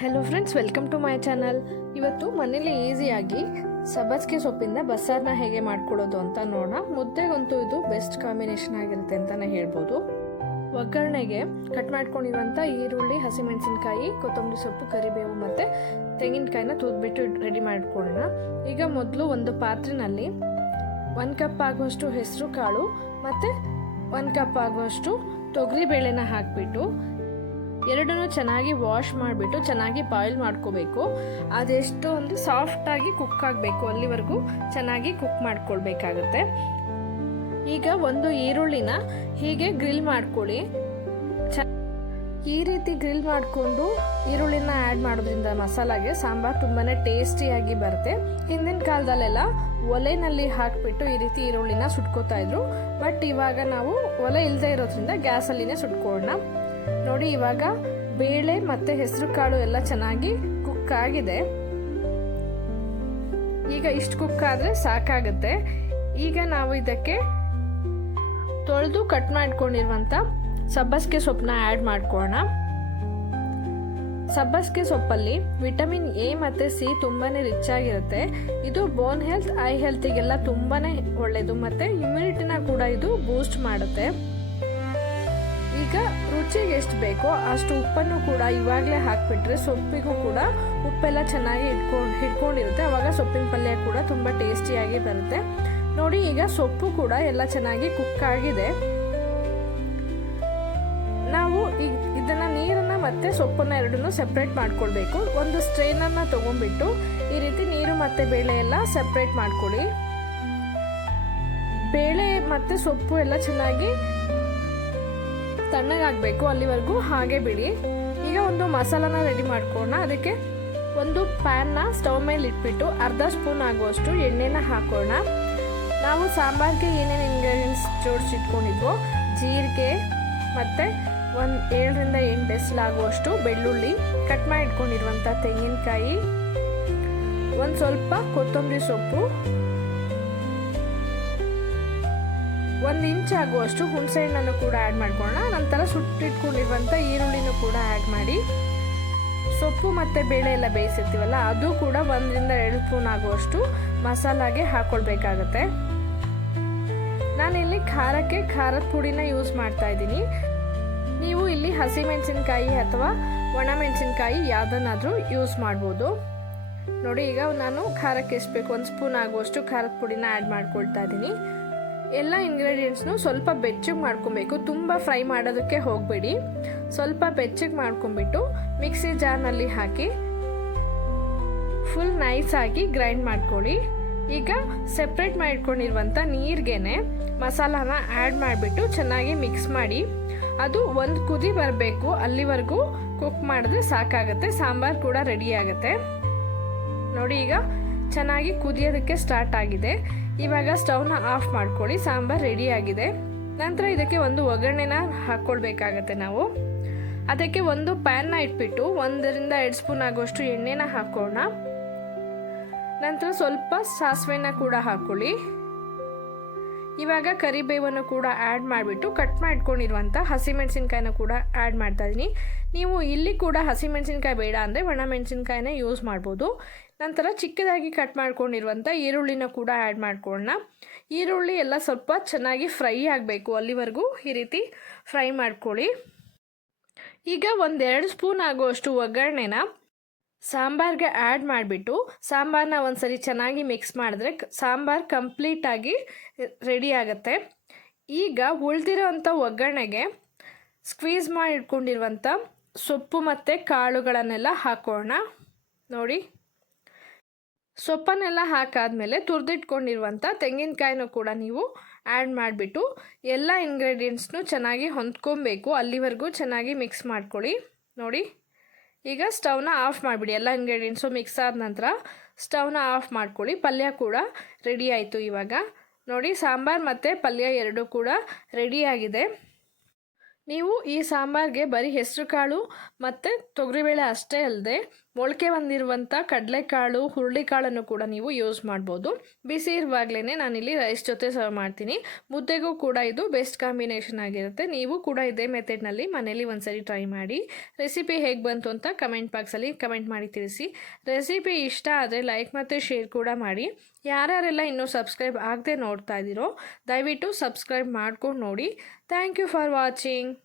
Hello friends, welcome to my channel. ಇವತ್ತು ಮನೇಲಿ ಈಸಿಯಾಗಿ ಸಬ್ಬಸಿಗೆ ಸೊಪ್ಪಿಂದ ಬಸ್ಸಾರನ್ನ ಹೇಗೆ ಮಾಡ್ಕೊಳ್ಳೋದು ಅಂತ ನೋಡೋಣ. ಮುದ್ದೆಗಂತೂ ಇದು ಬೆಸ್ಟ್ ಕಾಂಬಿನೇಷನ್ ಆಗಿರುತ್ತೆ ಅಂತಲೇ ಹೇಳ್ಬೋದು. ಒಗ್ಗರಣೆಗೆ ಕಟ್ ಮಾಡ್ಕೊಂಡಿರುವಂಥ ಈರುಳ್ಳಿ, ಹಸಿಮೆಣಸಿನ್ಕಾಯಿ, ಕೊತ್ತಂಬರಿ ಸೊಪ್ಪು, ಕರಿಬೇವು ಮತ್ತು ತೆಂಗಿನಕಾಯಿನ ತುರಿದ್ಬಿಟ್ಟು ರೆಡಿ ಮಾಡ್ಕೊಳ್ಳೋಣ. ಈಗ ಮೊದಲು ಒಂದು ಪಾತ್ರೆಯಲ್ಲಿ 1 ಕಪ್ ಆಗುವಷ್ಟು ಹೆಸರು ಕಾಳು ಮತ್ತು 1 ಕಪ್ ಆಗುವಷ್ಟು ತೊಗರಿಬೇಳೆನ ಹಾಕಿಬಿಟ್ಟು ಎರಡನ್ನೂ ಚೆನ್ನಾಗಿ ವಾಶ್ ಮಾಡಿಬಿಟ್ಟು ಚೆನ್ನಾಗಿ ಬಾಯ್ಲ್ ಮಾಡ್ಕೋಬೇಕು. ಅದೆಷ್ಟು ಒಂದು ಸಾಫ್ಟಾಗಿ ಕುಕ್ ಆಗಬೇಕು, ಅಲ್ಲಿವರೆಗೂ ಚೆನ್ನಾಗಿ ಕುಕ್ ಮಾಡ್ಕೊಳ್ಬೇಕಾಗತ್ತೆ. ಈಗ ಒಂದು ಈರುಳ್ಳಿನ ಹೀಗೆ ಗ್ರಿಲ್ ಮಾಡ್ಕೊಳ್ಳಿ. ಈ ರೀತಿ ಗ್ರಿಲ್ ಮಾಡಿಕೊಂಡು ಈರುಳ್ಳಿನ ಆ್ಯಡ್ ಮಾಡೋದ್ರಿಂದ ಮಸಾಲಾಗೆ ಸಾಂಬಾರು ತುಂಬಾ ಟೇಸ್ಟಿಯಾಗಿ ಬರುತ್ತೆ. ಹಿಂದಿನ ಕಾಲದಲ್ಲೆಲ್ಲ ಒಲೆನಲ್ಲಿ ಹಾಕಿಬಿಟ್ಟು ಈ ರೀತಿ ಈರುಳ್ಳಿನ ಸುಟ್ಕೋತಾ ಇದ್ರು. ಬಟ್ ಇವಾಗ ನಾವು ಒಲೆ ಇಲ್ಲದೆ ಇರೋದ್ರಿಂದ ಗ್ಯಾಸಲ್ಲಿನೇ ಸುಟ್ಕೊಳ್ಳೋಣ. ನೋಡಿ, ಇವಾಗ ಬೇಳೆ ಮತ್ತು ಹೆಸರು ಕಾಳು ಎಲ್ಲ ಚೆನ್ನಾಗಿ ಕುಕ್ ಆಗಿದೆ. ಈಗ ಇಷ್ಟು ಕುಕ್ ಆದರೆ ಸಾಕಾಗುತ್ತೆ. ಈಗ ನಾವು ಇದಕ್ಕೆ ತೊಳೆದು ಕಟ್ ಮಾಡ್ಕೊಂಡಿರುವಂಥ ಸಬ್ಬಸಿಗೆ ಸೊಪ್ಪನ್ನ ಆ್ಯಡ್ ಮಾಡ್ಕೊಳ್ಳೋಣ. ಸಬ್ಬಸಿಗೆ ಸೊಪ್ಪಲ್ಲಿ ವಿಟಮಿನ್ ಎ ಮತ್ತು ಸಿ ತುಂಬಾ ರಿಚ್ ಆಗಿರುತ್ತೆ. ಇದು ಬೋನ್ ಹೆಲ್ತ್, ಐ ಹೆಲ್ತಿಗೆಲ್ಲ ತುಂಬಾ ಒಳ್ಳೆಯದು ಮತ್ತು ಇಮ್ಯುನಿಟಿನ ಕೂಡ ಇದು ಬೂಸ್ಟ್ ಮಾಡುತ್ತೆ. ಈಗ ರುಚಿಗೆ ಎಷ್ಟು ಬೇಕೋ ಅಷ್ಟು ಉಪ್ಪನ್ನು ಕೂಡ ಇವಾಗಲೇ ಹಾಕಿಬಿಟ್ರೆ ಸೊಪ್ಪಿಗೂ ಕೂಡ ಉಪ್ಪೆಲ್ಲ ಚೆನ್ನಾಗಿ ಹಿಡ್ಕೊಂಡಿರುತ್ತೆ. ಅವಾಗ ಸೊಪ್ಪಿನ ಪಲ್ಯ ಕೂಡ ತುಂಬ ಟೇಸ್ಟಿಯಾಗಿ ಬರುತ್ತೆ. ನೋಡಿ, ಈಗ ಸೊಪ್ಪು ಕೂಡ ಎಲ್ಲ ಚೆನ್ನಾಗಿ ಕುಕ್ ಆಗಿದೆ. ನಾವು ಇದನ್ನು ನೀರನ್ನು ಮತ್ತು ಸೊಪ್ಪನ್ನು ಎರಡನ್ನೂ ಸೆಪ್ರೇಟ್ ಮಾಡ್ಕೊಳ್ಬೇಕು. ಒಂದು ಸ್ಟ್ರೈನನ್ನು ತೊಗೊಂಡ್ಬಿಟ್ಟು ಈ ರೀತಿ ನೀರು ಮತ್ತು ಬೇಳೆ ಎಲ್ಲ ಸೆಪ್ರೇಟ್ ಮಾಡ್ಕೊಳ್ಳಿ. ಬೇಳೆ ಮತ್ತು ಸೊಪ್ಪು ಎಲ್ಲ ಚೆನ್ನಾಗಿ ತಣ್ಣಗಾಗಬೇಕು, ಅಲ್ಲಿವರೆಗೂ ಹಾಗೆ ಬಿಡಿ. ಈಗ ಒಂದು ಮಸಾಲಾನ ರೆಡಿ ಮಾಡ್ಕೊಳ್ಳೋಣ. ಅದಕ್ಕೆ ಒಂದು ಪ್ಯಾನ್ನ ಸ್ಟವ್ ಮೇಲೆ ಇಟ್ಬಿಟ್ಟು ಅರ್ಧ ಸ್ಪೂನ್ ಆಗುವಷ್ಟು ಎಣ್ಣೆನ ಹಾಕೋಣ. ನಾವು ಸಾಂಬಾರಿಗೆ ಏನೇನು ಇಂಗ್ರೀಡಿಯೆಂಟ್ಸ್ ಜೋಡಿಸಿಟ್ಕೊಂಡಿದ್ವೋ, ಜೀರಿಗೆ ಮತ್ತು 7ರಿಂದ 8 ಎಸಲಾಗುವಷ್ಟು ಬೆಳ್ಳುಳ್ಳಿ, ಕಟ್ ಮಾಡಿ ಇಟ್ಕೊಂಡಿರುವಂಥ ತೆಂಗಿನಕಾಯಿ, ಒಂದು ಸ್ವಲ್ಪ ಕೊತ್ತಂಬರಿ ಸೊಪ್ಪು, 1 ಇಂಚ್ ಆಗುವಷ್ಟು ಹುಣಸೆ ಹಣ್ಣನ್ನು ಕೂಡ ಆ್ಯಡ್ ಮಾಡ್ಕೊಳ್ಳೋಣ. ನಂತರ ಸುಟ್ಟಿಟ್ಕೊಂಡಿರುವಂಥ ಈರುಳ್ಳಿನೂ ಕೂಡ ಆ್ಯಡ್ ಮಾಡಿ, ಸೊಪ್ಪು ಮತ್ತು ಬೇಳೆ ಎಲ್ಲ ಬೇಯಿಸಿರ್ತೀವಲ್ಲ ಅದು ಕೂಡ 1ರಿಂದ 2 ಸ್ಪೂನ್ ಆಗುವಷ್ಟು ಮಸಾಲಾಗೆ ಹಾಕ್ಕೊಳ್ಬೇಕಾಗತ್ತೆ. ನಾನಿಲ್ಲಿ ಖಾರಕ್ಕೆ ಖಾರದ ಪುಡಿನ ಯೂಸ್ ಮಾಡ್ತಾ ಇದ್ದೀನಿ. ನೀವು ಇಲ್ಲಿ ಹಸಿಮೆಣಸಿನ್ಕಾಯಿ ಅಥವಾ ಒಣಮೆಣಸಿನ್ಕಾಯಿ ಯಾವುದನ್ನಾದರೂ ಯೂಸ್ ಮಾಡ್ಬೋದು. ನೋಡಿ, ಈಗ ನಾನು ಖಾರಕ್ಕೆ ಎಷ್ಟು ಬೇಕು 1 ಸ್ಪೂನ್ ಆಗುವಷ್ಟು ಖಾರದ ಪುಡಿನ ಆ್ಯಡ್ ಮಾಡ್ಕೊಳ್ತಾ ಇದ್ದೀನಿ. ಎಲ್ಲ ಇಂಗ್ರೀಡಿಯೆಂಟ್ಸ್ನು ಸ್ವಲ್ಪ ಬೆಚ್ಚಗೆ ಮಾಡ್ಕೊಬೇಕು. ತುಂಬ ಫ್ರೈ ಮಾಡೋದಕ್ಕೆ ಹೋಗಬೇಡಿ. ಸ್ವಲ್ಪ ಬೆಚ್ಚಗೆ ಮಾಡ್ಕೊಂಬಿಟ್ಟು ಮಿಕ್ಸಿ ಜಾರ್ನಲ್ಲಿ ಹಾಕಿ ಫುಲ್ ನೈಸಾಗಿ ಗ್ರೈಂಡ್ ಮಾಡ್ಕೊಳ್ಳಿ. ಈಗ ಸೆಪ್ರೇಟ್ ಮಾಡಿಟ್ಕೊಂಡಿರುವಂಥ ನೀರಿಗೆನೆ ಮಸಾಲಾನ ಆ್ಯಡ್ ಮಾಡಿಬಿಟ್ಟು ಚೆನ್ನಾಗಿ ಮಿಕ್ಸ್ ಮಾಡಿ, ಅದು ಒಂದು ಕುದಿ ಬರಬೇಕು, ಅಲ್ಲಿವರೆಗೂ ಕುಕ್ ಮಾಡಿದ್ರೆ ಸಾಕಾಗುತ್ತೆ. ಸಾಂಬಾರು ಕೂಡ ರೆಡಿ ಆಗುತ್ತೆ. ನೋಡಿ, ಈಗ ಚೆನ್ನಾಗಿ ಕುದಿಯೋದಕ್ಕೆ ಸ್ಟಾರ್ಟ್ ಆಗಿದೆ. ಇವಾಗ ಸ್ಟವ್ನ ಆಫ್ ಮಾಡ್ಕೊಳ್ಳಿ. ಸಾಂಬಾರು ರೆಡಿ ಆಗಿದೆ. ನಂತರ ಇದಕ್ಕೆ ಒಂದು ಒಗ್ಗರಣೆನ ಹಾಕ್ಕೊಳ್ಬೇಕಾಗತ್ತೆ. ನಾವು ಅದಕ್ಕೆ ಒಂದು ಪ್ಯಾನ್ನ ಇಟ್ಬಿಟ್ಟು 1ರಿಂದ 2 ಸ್ಪೂನ್ ಆಗುವಷ್ಟು ಎಣ್ಣೆನ ಹಾಕೋಣ. ನಂತರ ಸ್ವಲ್ಪ ಸಾಸಿವೆನ ಕೂಡ ಹಾಕ್ಕೊಳ್ಳಿ. ಇವಾಗ ಕರಿಬೇವನ್ನು ಕೂಡ ಆ್ಯಡ್ ಮಾಡಿಬಿಟ್ಟು ಕಟ್ ಮಾಡ್ಕೊಂಡಿರುವಂಥ ಹಸಿಮೆಣಸಿನ್ಕಾಯಿನ ಕೂಡ ಆ್ಯಡ್ ಮಾಡ್ತಾ ಇದ್ದೀನಿ. ನೀವು ಇಲ್ಲಿ ಕೂಡ ಹಸಿಮೆಣಸಿನ್ಕಾಯಿ ಬೇಡ ಅಂದರೆ ಒಣಮೆಣಸಿನ್ಕಾಯಿನ ಯೂಸ್ ಮಾಡ್ಬೋದು. ನಂತರ ಚಿಕ್ಕದಾಗಿ ಕಟ್ ಮಾಡ್ಕೊಂಡಿರುವಂಥ ಈರುಳ್ಳಿನ ಕೂಡ ಆ್ಯಡ್ ಮಾಡ್ಕೊಳ್ಳೋಣ. ಈರುಳ್ಳಿ ಎಲ್ಲ ಸ್ವಲ್ಪ ಚೆನ್ನಾಗಿ ಫ್ರೈ ಆಗಬೇಕು, ಅಲ್ಲಿವರೆಗೂ ಈ ರೀತಿ ಫ್ರೈ ಮಾಡ್ಕೊಳ್ಳಿ. ಈಗ 1-2 ಸ್ಪೂನ್ ಆಗುವಷ್ಟು ಒಗ್ಗರಣೆನ ಸಾಂಬಾರಿಗೆ ಆ್ಯಡ್ ಮಾಡಿಬಿಟ್ಟು ಸಾಂಬಾರನ್ನ ಒಂದ್ಸರಿ ಚೆನ್ನಾಗಿ ಮಿಕ್ಸ್ ಮಾಡಿದ್ರೆ ಸಾಂಬಾರು ಕಂಪ್ಲೀಟಾಗಿ ರೆಡಿ ಆಗುತ್ತೆ. ಈಗ ಉಳಿದಿರೋವಂಥ ಒಗ್ಗರಣೆಗೆ ಸ್ಕ್ವೀಸ್ ಮಾಡಿ ಇಟ್ಕೊಂಡಿರುವಂಥ ಸೊಪ್ಪು ಮತ್ತು ಕಾಳುಗಳನ್ನೆಲ್ಲ ಹಾಕೋಣ. ನೋಡಿ, ಸೊಪ್ಪನ್ನೆಲ್ಲ ಹಾಕಾದ್ಮೇಲೆ ತುರಿದಿಟ್ಕೊಂಡಿರುವಂಥ ತೆಂಗಿನಕಾಯಿನೂ ಕೂಡ ನೀವು ಆ್ಯಡ್ ಮಾಡಿಬಿಟ್ಟು ಎಲ್ಲ ಇಂಗ್ರೀಡಿಯೆಂಟ್ಸ್ನು ಚೆನ್ನಾಗಿ ಹೊಂದ್ಕೊಬೇಕು, ಅಲ್ಲಿವರೆಗೂ ಚೆನ್ನಾಗಿ ಮಿಕ್ಸ್ ಮಾಡ್ಕೊಳ್ಳಿ. ನೋಡಿ, ಈಗ ಸ್ಟವ್ನ ಆಫ್ ಮಾಡಿಬಿಡಿ. ಎಲ್ಲ ಇಂಗ್ರೀಡಿಯೆಂಟ್ಸು ಮಿಕ್ಸ್ ಆದ ನಂತರ ಸ್ಟವ್ನ ಆಫ್ ಮಾಡ್ಕೊಳ್ಳಿ. ಪಲ್ಯ ಕೂಡ ರೆಡಿ ಆಯಿತು. ಇವಾಗ ನೋಡಿ, ಸಾಂಬಾರು ಮತ್ತು ಪಲ್ಯ ಎರಡೂ ಕೂಡ ರೆಡಿಯಾಗಿದೆ. ನೀವು ಈ ಸಾಂಬಾರಿಗೆ ಬರೀ ಹೆಸರು ಕಾಳು ಮತ್ತು ತೊಗರಿಬೇಳೆ ಅಷ್ಟೇ ಅಲ್ಲದೆ ಮೊಳಕೆ ಬಂದಿರುವಂಥ ಕಡಲೆಕಾಳು ಹುರುಳಿಕಾಳನ್ನು ಕೂಡ ನೀವು ಯೂಸ್ ಮಾಡ್ಬೋದು. ಬಿಸಿ ಇರುವಾಗಲೇ ನಾನಿಲ್ಲಿ ರೈಸ್ ಜೊತೆ ಸರ್ವ್ ಮಾಡ್ತೀನಿ. ಮುದ್ದೆಗೂ ಕೂಡ ಇದು ಬೆಸ್ಟ್ ಕಾಂಬಿನೇಷನ್ ಆಗಿರುತ್ತೆ. ನೀವು ಕೂಡ ಇದೇ ಮೆಥಡ್ನಲ್ಲಿ ಮನೇಲಿ ಒಂದ್ಸರಿ ಟ್ರೈ ಮಾಡಿ. ರೆಸಿಪಿ ಹೇಗೆ ಬಂತು ಅಂತ ಕಮೆಂಟ್ ಬಾಕ್ಸಲ್ಲಿ ಕಮೆಂಟ್ ಮಾಡಿ ತಿಳಿಸಿ. ರೆಸಿಪಿ ಇಷ್ಟ ಆದರೆ ಲೈಕ್ ಮತ್ತು ಶೇರ್ ಕೂಡ ಮಾಡಿ. ಯಾರ್ಯಾರೆಲ್ಲ ಇನ್ನೂ ಸಬ್ಸ್ಕ್ರೈಬ್ ಆಗದೆ ನೋಡ್ತಾ ಇದ್ದೀರೋ ದಯವಿಟ್ಟು ಸಬ್ಸ್ಕ್ರೈಬ್ ಮಾಡ್ಕೊಂಡು ನೋಡಿ. Thank you for watching.